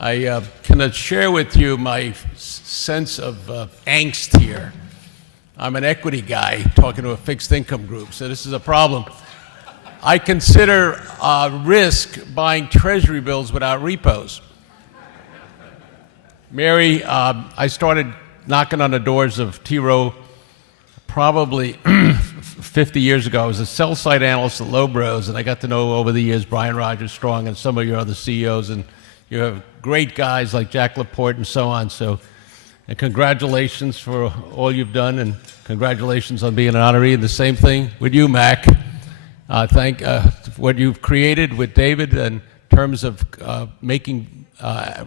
I can share with you my sense of angst here. I'm an equity guy talking to a fixed income group, so this is a problem. I consider risk buying treasury bills without repos. Mary, I started knocking on the doors of T. Rowe probably 50 years ago. I was a sell-side analyst at Lobros, and I got to know over the years Brian Rogers Strong and some of your other CEOs, and you have great guys like Jack Laporte and so on. So, and congratulations for all you've done, and congratulations on being an honoree. And the same thing with you, Mac. Thank what you've created with David in terms of making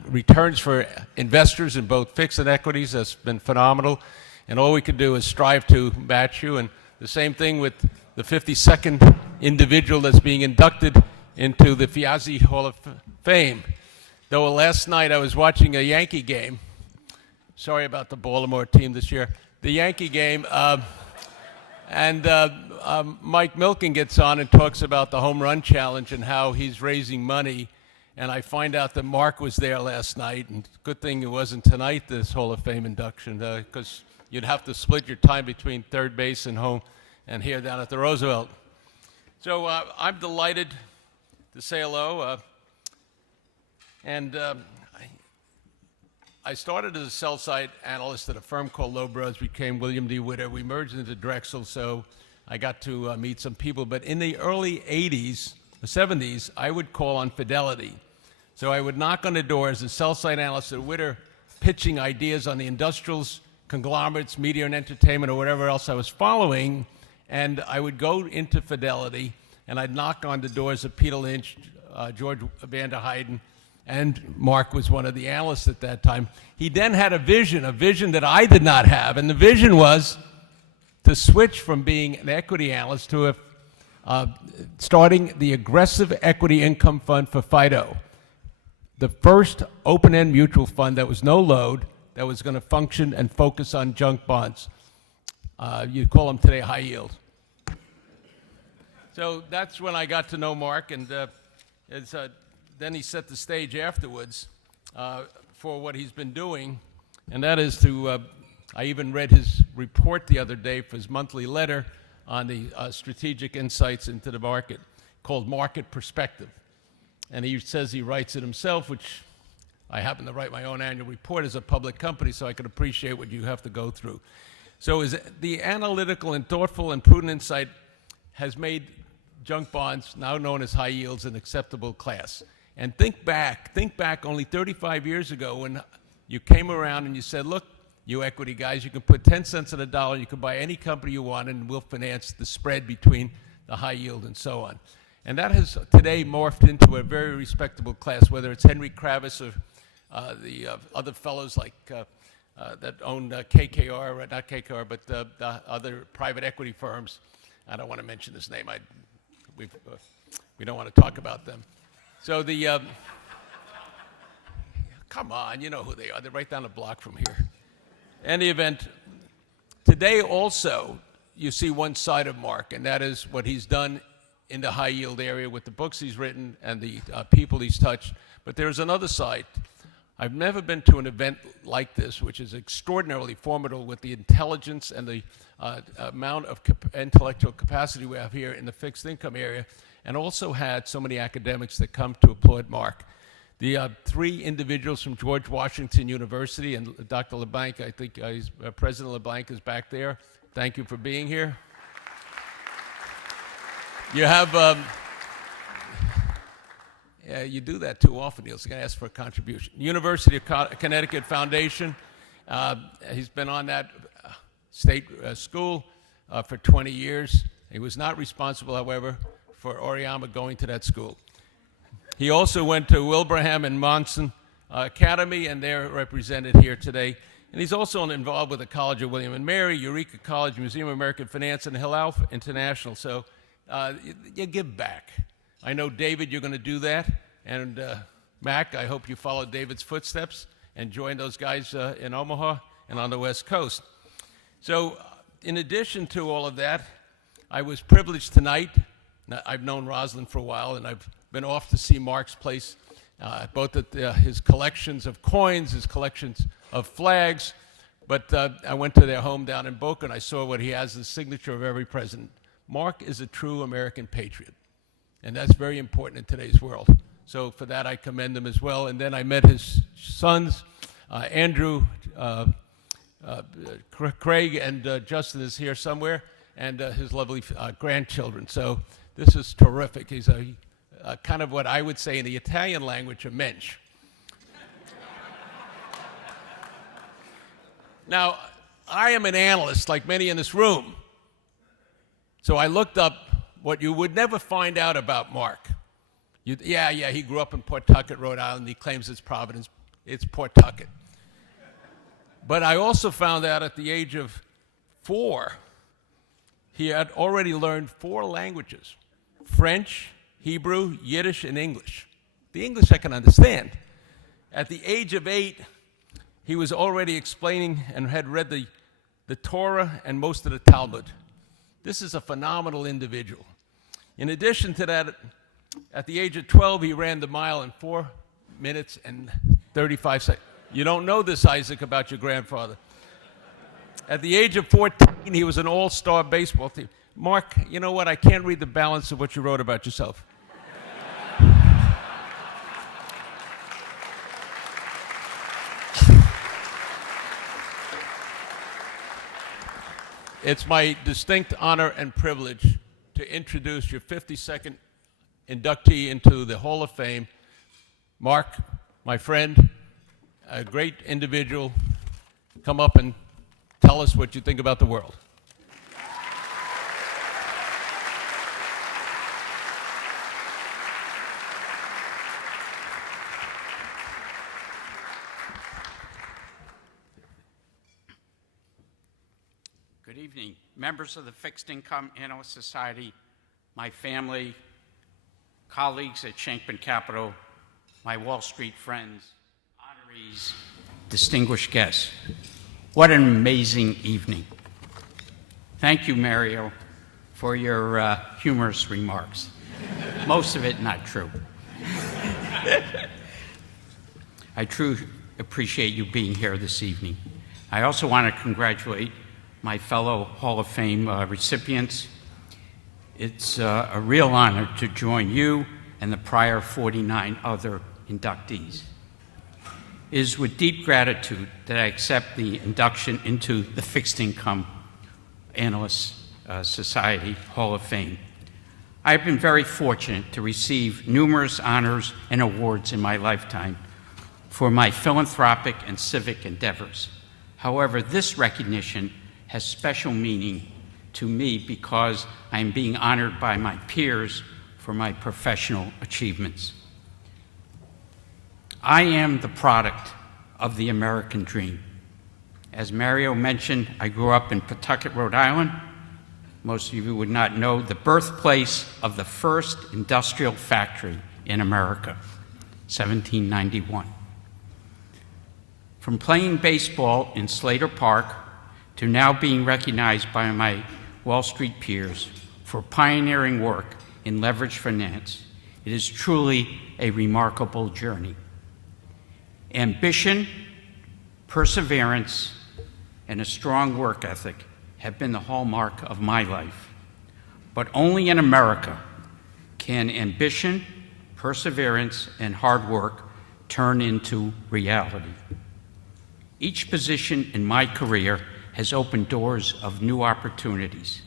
returns for investors in both fixed and equities. That's been phenomenal. And all we can do is strive to match you. And the same thing with the 52nd individual that's being inducted into the Fiazi Hall of Fame. Though last night I was watching a Yankee game. Sorry about the Baltimore team this year. The Yankee game. And Mike Milken gets on and talks about the home run challenge and how he's raising money. And I find out that Mark was there last night. And good thing it wasn't tonight, this Hall of Fame induction, because you'd have to split your time between third base and home and here down at the Roosevelt. So I'm delighted to say hello. I started as a sell-side analyst at a firm called Lobros, became William D. Witter. We merged into Drexel, so I got to meet some people. But in the early 80s, the 70s, I would call on Fidelity. So I would knock on the doors as a sell-side analyst at Witter, pitching ideas on the industrials, conglomerates, media and entertainment, or whatever else I was following. And I would go into Fidelity, and I'd knock on the doors of Peter Lynch, George Van der Heijden, and Mark was one of the analysts at that time. He then had a vision that I did not have, and the vision was to switch from being an equity analyst to starting the aggressive equity income fund for Fido, the first open-end mutual fund that was no load, that was going to function and focus on junk bonds. You'd call them today high yield. So that's when I got to know Mark, and then he set the stage afterwards for what he's been doing, and that is to, I even read his report the other day for his monthly letter on the strategic insights into the market called Market Perspective. And he says he writes it himself, which I happen to write my own annual report as a public company, so I can appreciate what you have to go through. So the analytical and thoughtful and prudent insight has made junk bonds, now known as high yields, an acceptable class. And think back only 35 years ago when you came around and you said, look, you equity guys, you can put 10 cents on a dollar, you can buy any company you want, and we'll finance the spread between the high yield and so on. And that has today morphed into a very respectable class, whether it's Henry Kravis or the other fellows like that own KKR, not KKR, but the other private equity firms. I don't want to mention his name. We don't want to talk about them. So come on, you know who they are. They're right down the block from here. In any event, today also you see one side of Mark, and that is what he's done in the high yield area with the books he's written and the people he's touched. But there's another side. I've never been to an event like this, which is extraordinarily formidable with the intelligence and the amount of intellectual capacity we have here in the fixed income area, and also had so many academics that come to applaud Mark. The three individuals from George Washington University, and Dr. LeBlanc, I think President LeBlanc is back there. Thank you for being here. You have, you do that too often, Neil, so I'm going to ask for a contribution. University of Connecticut Foundation, he's been on that state school for 20 years. He was not responsible, however, for Oriama going to that school. He also went to Wilbraham and Monson Academy, and they're represented here today. And he's also involved with the College of William and Mary, Eureka College, Museum of American Finance, and Hillel International. So you give back. I know, David, you're going to do that. And Mac, I hope you follow David's footsteps and join those guys in Omaha and on the West Coast. So in addition to all of that, I was privileged tonight. I've known Rosalind for a while, and I've been off to see Mark's place both at his collections of coins, his collections of flags. But I went to their home down in Boca, and I saw what he has, the signature of every president. Mark is a true American patriot, and that's very important in today's world. So for that, I commend him as well. And then I met his sons, Andrew, Craig, and Justin is here somewhere, and his lovely grandchildren. So this is terrific. He's a kind of what I would say in the Italian language, a mensch. Now, I am an analyst, like many in this room. So I looked up what you would never find out about Mark. He grew up in Pawtucket, Rhode Island. He claims it's Providence. It's Pawtucket. But I also found out at the age of 4, he had already learned 4 languages: French, Hebrew, Yiddish, and English. The English I can understand. At the age of 8, he was already explaining and had read the Torah and most of the Talmud. This is a phenomenal individual. In addition to that, at the age of 12, he ran the mile in 4 minutes and 35 seconds. You don't know this, Isaac, about your grandfather. At the age of 14, he was an all-star baseball team. Mark, you know what? I can't read the balance of what you wrote about yourself. It's my distinct honor and privilege to introduce your 52nd inductee into the Hall of Fame. Mark, my friend, a great individual. Come up and tell us what you think about the world. Good evening, members of the Fixed Income Analyst Society, my family, colleagues at Shenkman Capital, my Wall Street friends, honorees, distinguished guests. What an amazing evening. Thank you, Mario, for your humorous remarks. Most of it not true. I truly appreciate you being here this evening. I also want to congratulate my fellow Hall of Fame recipients. It's a real honor to join you and the prior 49 other inductees. It is with deep gratitude that I accept the induction into the Fixed Income Analyst Society Hall of Fame. I've been very fortunate to receive numerous honors and awards in my lifetime for my philanthropic and civic endeavors. However, this recognition has special meaning to me because I am being honored by my peers for my professional achievements. I am the product of the American dream. As Mario mentioned, I grew up in Pawtucket, Rhode Island. Most of you would not know the birthplace of the first industrial factory in America, 1791. From playing baseball in Slater Park to now being recognized by my Wall Street peers for pioneering work in leveraged finance, it is truly a remarkable journey. Ambition, perseverance, and a strong work ethic have been the hallmark of my life. But only in America can ambition, perseverance, and hard work turn into reality. Each position in my career has opened doors of new opportunities.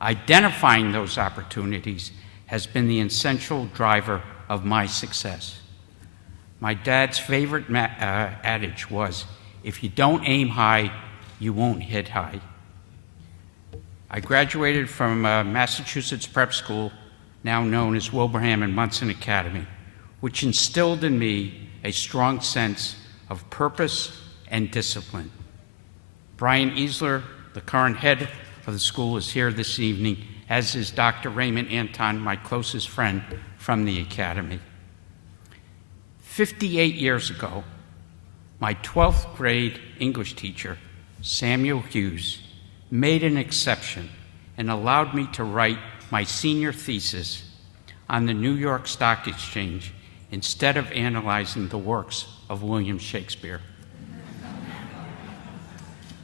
Identifying those opportunities has been the essential driver of my success. My dad's favorite adage was, if you don't aim high, you won't hit high. I graduated from Massachusetts Prep School, now known as Wilbraham and Munson Academy, which instilled in me a strong sense of purpose and discipline. Brian Easler, the current head of the school, is here this evening, as is Dr. Raymond Anton, my closest friend from the academy. 58 years ago, my 12th grade English teacher, Samuel Hughes, made an exception and allowed me to write my senior thesis on the New York Stock Exchange instead of analyzing the works of William Shakespeare.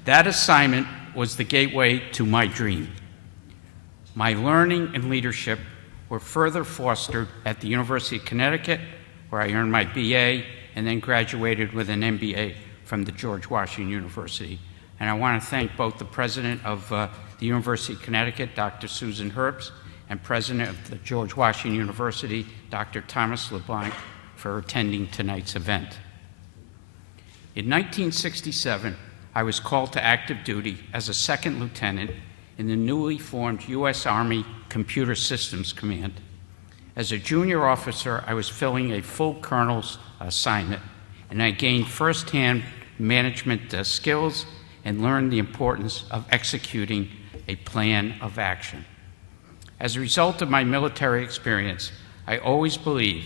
That assignment was the gateway to my dream. My learning and leadership were further fostered at the University of Connecticut, where I earned my BA and then graduated with an MBA from the George Washington University. And I want to thank both the president of the University of Connecticut, Dr. Susan Herbst, and president of the George Washington University, Dr. Thomas LeBlanc, for attending tonight's event. In 1967, I was called to active duty as a second lieutenant in the newly formed U.S. Army Computer Systems Command. As a junior officer, I was filling a full colonel's assignment, and I gained firsthand management skills and learned the importance of executing a plan of action. As a result of my military experience, I always believed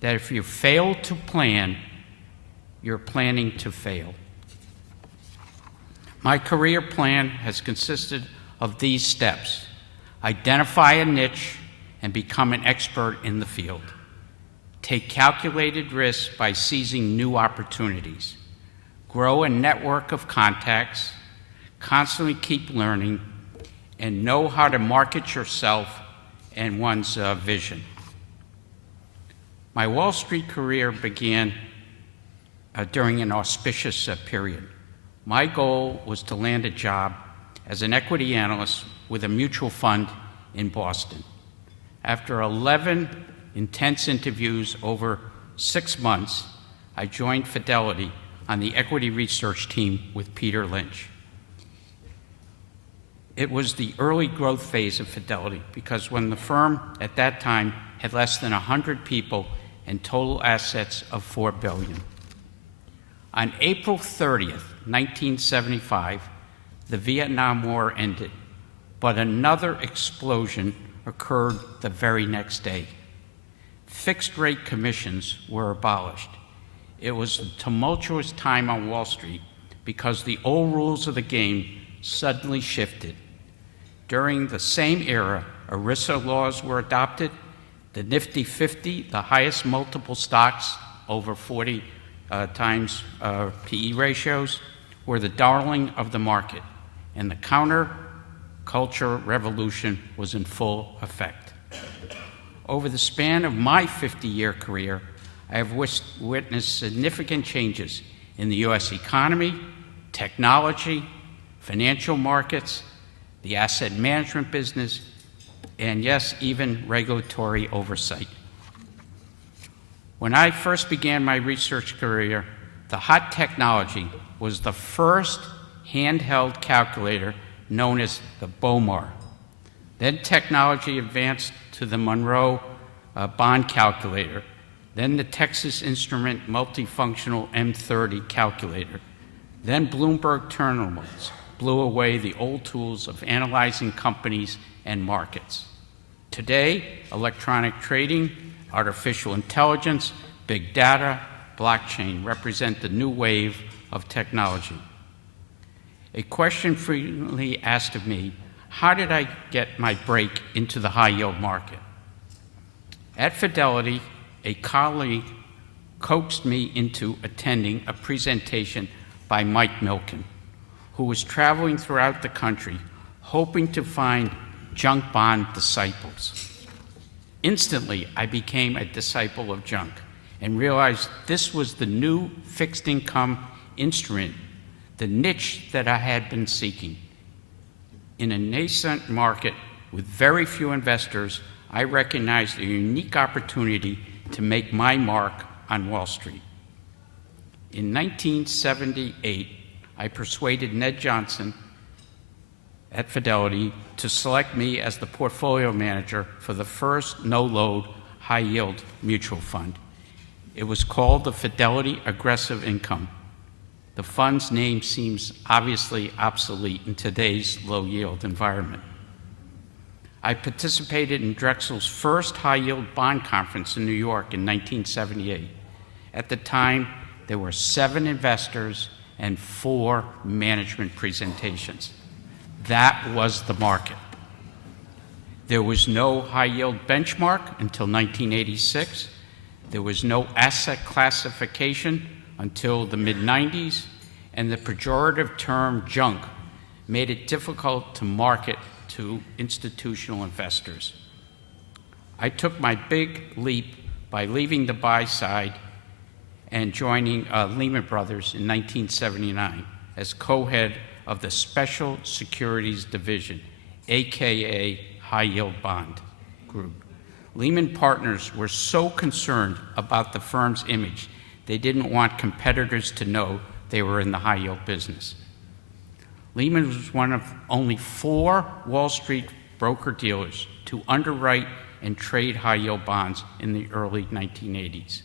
that if you fail to plan, you're planning to fail. My career plan has consisted of these steps: identify a niche and become an expert in the field. Take calculated risks by seizing new opportunities. Grow a network of contacts. Constantly keep learning, and know how to market yourself and one's vision. My Wall Street career began during an auspicious period. My goal was to land a job as an equity analyst with a mutual fund in Boston. After 11 intense interviews over 6 months, I joined Fidelity on the equity research team with Peter Lynch. It was the early growth phase of Fidelity, because when the firm at that time had less than 100 people and total assets of $4 billion. On April 30th, 1975, the Vietnam War ended, but another explosion occurred the very next day. Fixed-rate commissions were abolished. It was a tumultuous time on Wall Street because the old rules of the game suddenly shifted. During the same era, ERISA laws were adopted. The Nifty 50, the highest multiple stocks, over 40 times PE ratios, were the darling of the market, and the counter-culture revolution was in full effect. Over the span of my 50-year career, I have witnessed significant changes in the U.S. economy, technology, financial markets, the asset management business, and yes, even regulatory oversight. When I first began my research career, the hot technology was the first handheld calculator known as the BOMAR. Then technology advanced to the Monroe bond calculator, then the Texas Instrument multifunctional M30 calculator, then Bloomberg terminals blew away the old tools of analyzing companies and markets. Today, electronic trading, artificial intelligence, big data, blockchain represent the new wave of technology. A question frequently asked of me: how did I get my break into the high-yield market? At Fidelity, a colleague coaxed me into attending a presentation by Mike Milken, who was traveling throughout the country hoping to find junk bond disciples. Instantly, I became a disciple of junk and realized this was the new fixed income instrument, the niche that I had been seeking. In a nascent market with very few investors, I recognized a unique opportunity to make my mark on Wall Street. In 1978, I persuaded Ned Johnson at Fidelity to select me as the portfolio manager for the first no-load, high-yield mutual fund. It was called the Fidelity Aggressive Income. The fund's name seems obviously obsolete in today's low-yield environment. I participated in Drexel's first high-yield bond conference in New York in 1978. At the time, there were 7 investors and 4 management presentations. That was the market. There was no high-yield benchmark until 1986. There was no asset classification until the mid-90s, and the pejorative term junk made it difficult to market to institutional investors. I took my big leap by leaving the buy side and joining Lehman Brothers in 1979 as co-head of the Special Securities Division, AKA High Yield Bond Group. Lehman Partners were so concerned about the firm's image, they didn't want competitors to know they were in the high yield business. Lehman was one of only 4 Wall Street broker-dealers to underwrite and trade high yield bonds in the early 1980s.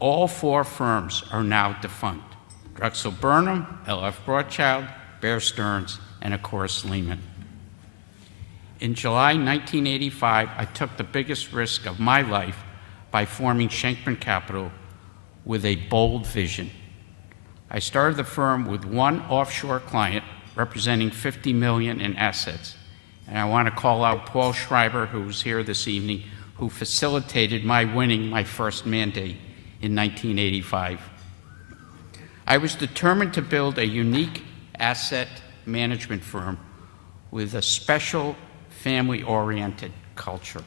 All 4 firms are now defunct: Drexel Burnham, L.F. Rothschild, Bear Stearns, and of course Lehman. In July 1985, I took the biggest risk of my life by forming Shenkman Capital with a bold vision. I started the firm with one offshore client representing $50 million in assets. And I want to call out Paul Schreiber, who's here this evening, who facilitated my winning my first mandate in 1985. I was determined to build a unique asset management firm with a special family-oriented culture.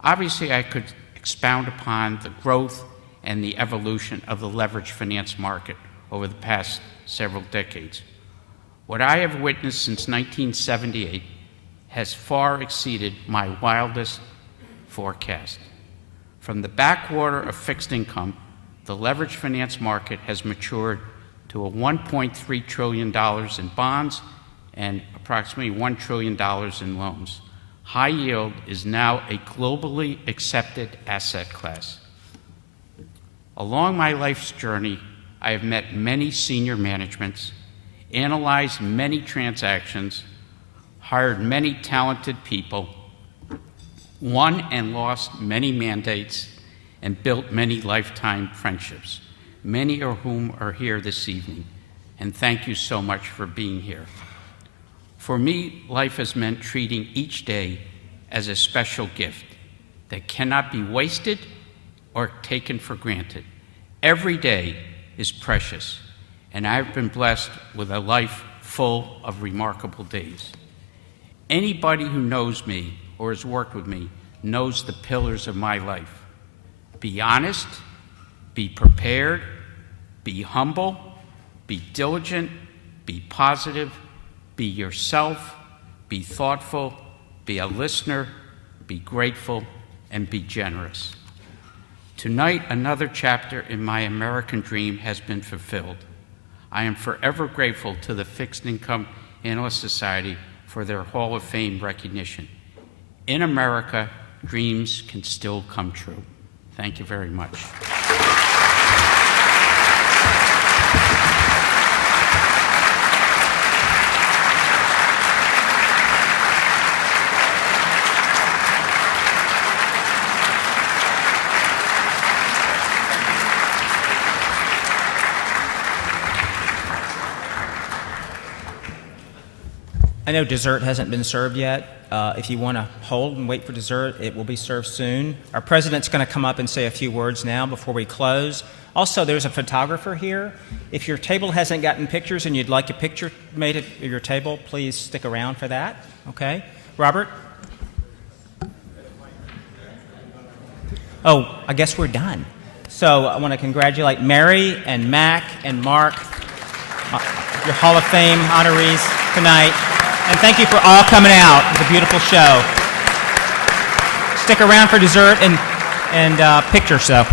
Obviously, I could expound upon the growth and the evolution of the leveraged finance market over the past several decades. What I have witnessed since 1978 has far exceeded my wildest forecast. From the backwater of fixed income, the leveraged finance market has matured to a $1.3 trillion in bonds and approximately $1 trillion in loans. High yield is now a globally accepted asset class. Along my life's journey, I have met many senior managements, analyzed many transactions, hired many talented people, won and lost many mandates, and built many lifetime friendships, many of whom are here this evening. And thank you so much for being here. For me, life has meant treating each day as a special gift that cannot be wasted or taken for granted. Every day is precious, and I've been blessed with a life full of remarkable days. Anybody who knows me or has worked with me knows the pillars of my life. Be honest, be prepared, be humble, be diligent, be positive, be yourself, be thoughtful, be a listener, be grateful, and be generous. Tonight, another chapter in my American dream has been fulfilled. I am forever grateful to the Fixed Income Analyst Society for their Hall of Fame recognition. In America, dreams can still come true. Thank you very much. I know dessert hasn't been served yet. If you want to hold and wait for dessert, it will be served soon. Our president's going to come up and say a few words now before we close. Also, there's a photographer here. If your table hasn't gotten pictures and you'd like a picture made at your table, please stick around for that. Okay? Robert? Oh, I guess we're done. So I want to congratulate Mary and Mac and Mark, your Hall of Fame honorees tonight. And thank you for all coming out. It was a beautiful show. Stick around for dessert and pictures, though.